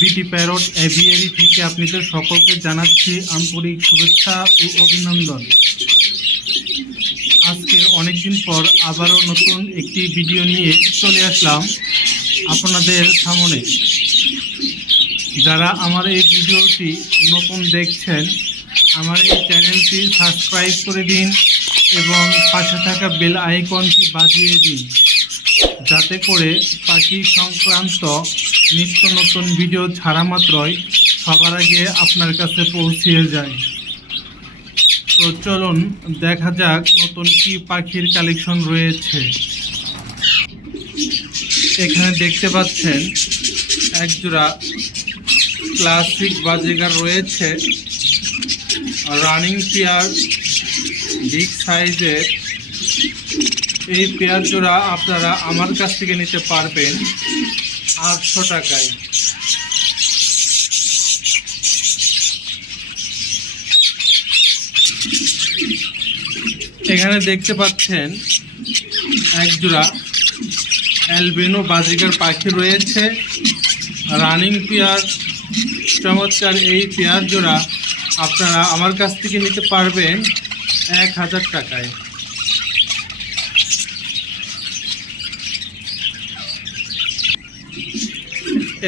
বিটি parrot aviary থেকে আপনাদের সকলকে জানাচ্ছি আন্তরিক শুভেচ্ছা ও অভিনন্দন। আজকে অনেকদিন পর আবারও নতুন একটি ভিডিও নিয়ে চলে আসলাম আপনাদের সামনে। যারা আমার এই ভিডিওটি নতুন দেখছেন, আমার এই চ্যানেলটি সাবস্ক্রাইব করে দিন এবং পাশে থাকা বেল আইকনটি বাজিয়ে দিন। যাতে করে পাখি সংক্রান্ত নিত্য নতুন ভিডিও ছাড়া মাত্রই সবার আগে আপনার কাছে পৌঁছিয়ে যায়। তো চলুন, দেখা যাক নতুন কি পাখির কালেকশন রয়েছে। এখানে দেখতে পাচ্ছেন, একজোড়া ক্লাসিক বাজিগার রয়েছে। রানিং পেয়ার, বিগ সাইজের এই পেয়ার জোড়া আপনারা আমার কাছ থেকে নিতে পারবেন আটশো টাকায়। এখানে দেখতে পাচ্ছেন এক জোড়া অ্যালবেনো বাজিকার পাখি রয়েছে, রানিং পেয়ার চমৎকার এই পেয়ার জোড়া আপনারা আমার কাছ থেকে নিতে পারবেন এক হাজার টাকায়।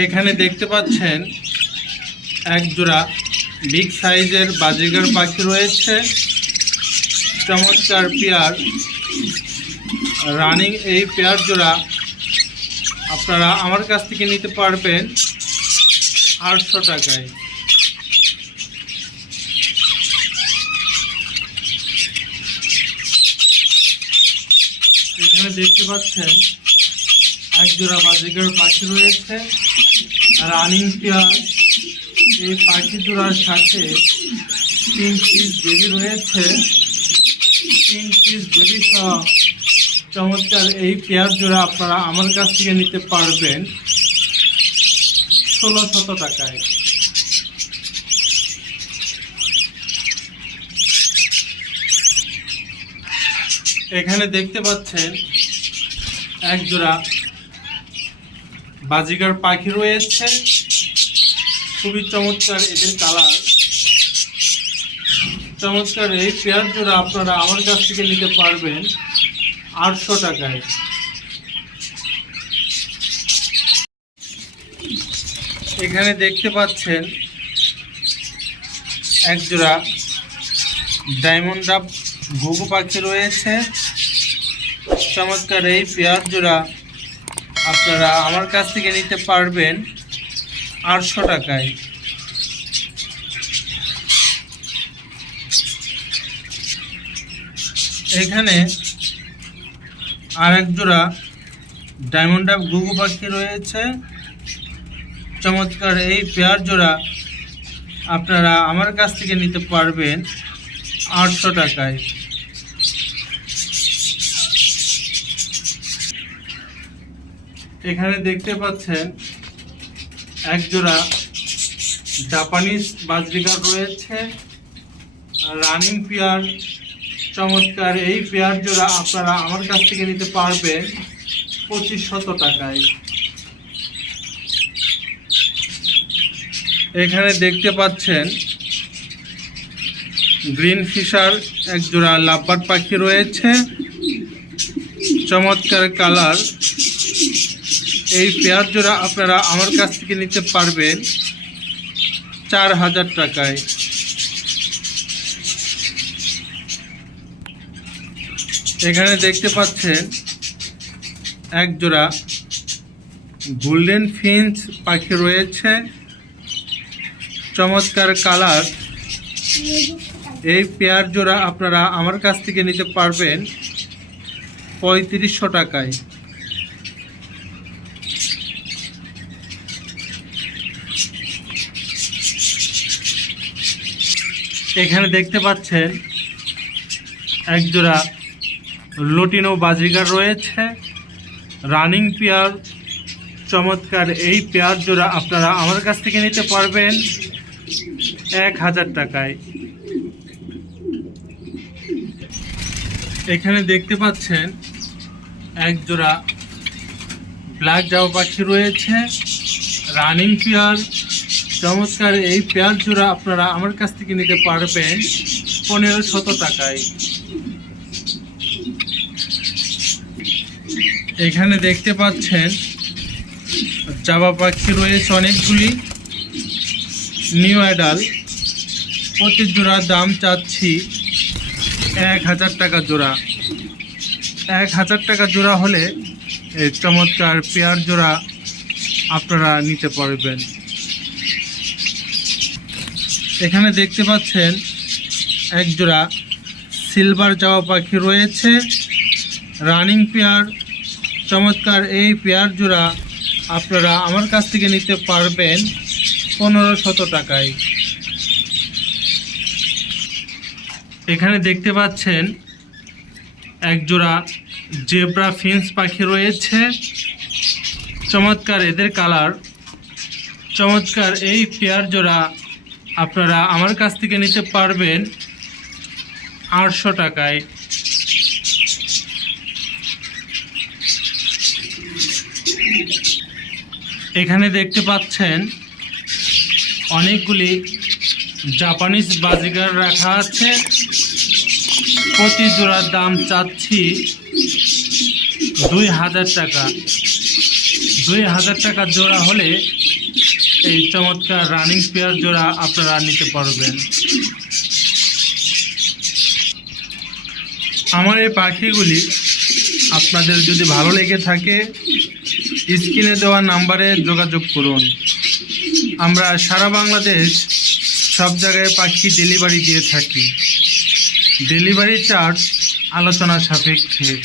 এখানে দেখতে পাচ্ছেন এক জোড়া বিগ সাইজের বাজিগার পাখি রয়েছে। চমৎকার পেয়ার। রানিং এই পেয়ার জোড়া আপনারা আমার কাছ থেকে নিতে পারবেন আটশো টাকায়। এখানে দেখতে পাচ্ছেন এক জোড়া বাজিকার পাখি রয়েছে। রানিং পেয়ার এই পাখি জোড়ার সাথে তিন পিস বেবি রয়েছে। তিন পিস বেবি সহ চমৎকার এই পেয়ার জোড়া আপনারা আমার কাছ থেকে নিতে পারবেন ষোলো শত টাকায়। এখানে দেখতে পাচ্ছেন এক জোড়া বাজিগার পাখি রয়েছে খুবই চমৎকার এদের কালার। চমৎকার এই পেয়ার জোড়া আপনারা আমার কাছ থেকে নিতে পারবেন আটশো টাকায়। এখানে দেখতে পাচ্ছেন এক জোড়া ডায়মন্ড ডাব ঘুঘু পাখি রয়েছে। চমৎকার এই পেয়ার জোড়া আপনারা আমার কাছ থেকে নিতে পারবেন আটশো টাকায়। এখানে আর এক জোড়া ডায়মন্ড ডাব ঘুঘু পাখি রয়েছে। চমৎকার এই পেয়ার জোড়া আপনারা আমার কাছ থেকে নিতে পারবেন আটশো টাকায়। এখানে দেখতে পাচ্ছেন এক জোড়া জাপানিজ বাজরিকার রয়েছে। রানিং পেয়ার, চমৎকার। এই পেয়ার জোড়া আপনারা আমার কাছ থেকে নিতে পারবেন পঁচিশ শত টাকায়। এখানে দেখতে পাচ্ছেন গ্রিন ফিশার এক জোড়া লাভবার পাখি রয়েছে। চমৎকার কালার। এই পেয়ার জোড়া আপনারা আমার কাছ থেকে নিতে পারবেন চার হাজার টাকায়। এখানে দেখতে পাচ্ছেন এক জোড়া গোল্ডেন ফিঞ্চ পাখি রয়েছে। চমৎকার কালার। এই পেয়ার জোড়া আপনারা আমার কাছ থেকে নিতে পারবেন পঁয়ত্রিশশো টাকায়। এখানে দেখতে পাচ্ছেন এক জোড়া লটিনো বাজিগার রয়েছে। রানিং পেয়ার, চমৎকার এই পেয়ার জোড়া আপনারা আমার কাছ থেকে নিতে পারবেন এক হাজার টাকায়। এখানে দেখতে পাচ্ছেন এক জোড়া ব্ল্যাক জামা পাখি রয়েছে। রানিং পেয়ার চমৎকার এই পেয়ার জোড়া আপনারা আমার কাছ থেকে নিতে পারবেন পনেরো শত টাকায়। এখানে দেখতে পাচ্ছেন, জাবা পাখি রয়েছে অনেকগুলি। নিউ অ্যাডাল প্রতি জোড়ার দাম চাচ্ছি এক হাজার টাকা জোড়া। এক হাজার টাকা জোড়া হলে চমৎকার পেয়ার জোড়া আপনারা নিতে পারবেন। এখানে দেখতে পাচ্ছেন এক জোড়া সিলভার জাওয়া পাখি রয়েছে। রানিং পেয়ার, চমৎকার এই পেয়ার জোড়া আপনারা আমার কাছ থেকে নিতে পারবেন পনেরো শত টাকায়। এখানে দেখতে পাচ্ছেন এক জোড়া জেব্রা ফিন্স পাখি রয়েছে। চমৎকার এদের কালার, চমৎকার এই পেয়ার জোড়া আপনারা আমার কাছ থেকে নিতে পারবেন আটশো টাকায়। এখানে দেখতে পাচ্ছেন অনেকগুলি জাপানিজ বাজিগার রাখা আছে। প্রতি জোড়ার দাম চাচ্ছি দুই হাজার টাকা। দুই হাজার টাকা জোড়া হলে এই চমৎকার রানিং পেয়ার জোড়া আপনারা নিতে পারবেন। আমার এই পাখিগুলি আপনাদের যদি ভালো লেগে থাকে, স্ক্রিনে দেওয়া নাম্বারে যোগাযোগ করুন। আমরা সারা বাংলাদেশ সব জায়গায় পাখি ডেলিভারি দিয়ে থাকি। ডেলিভারি চার্জ আলোচনা সাপেক্ষে।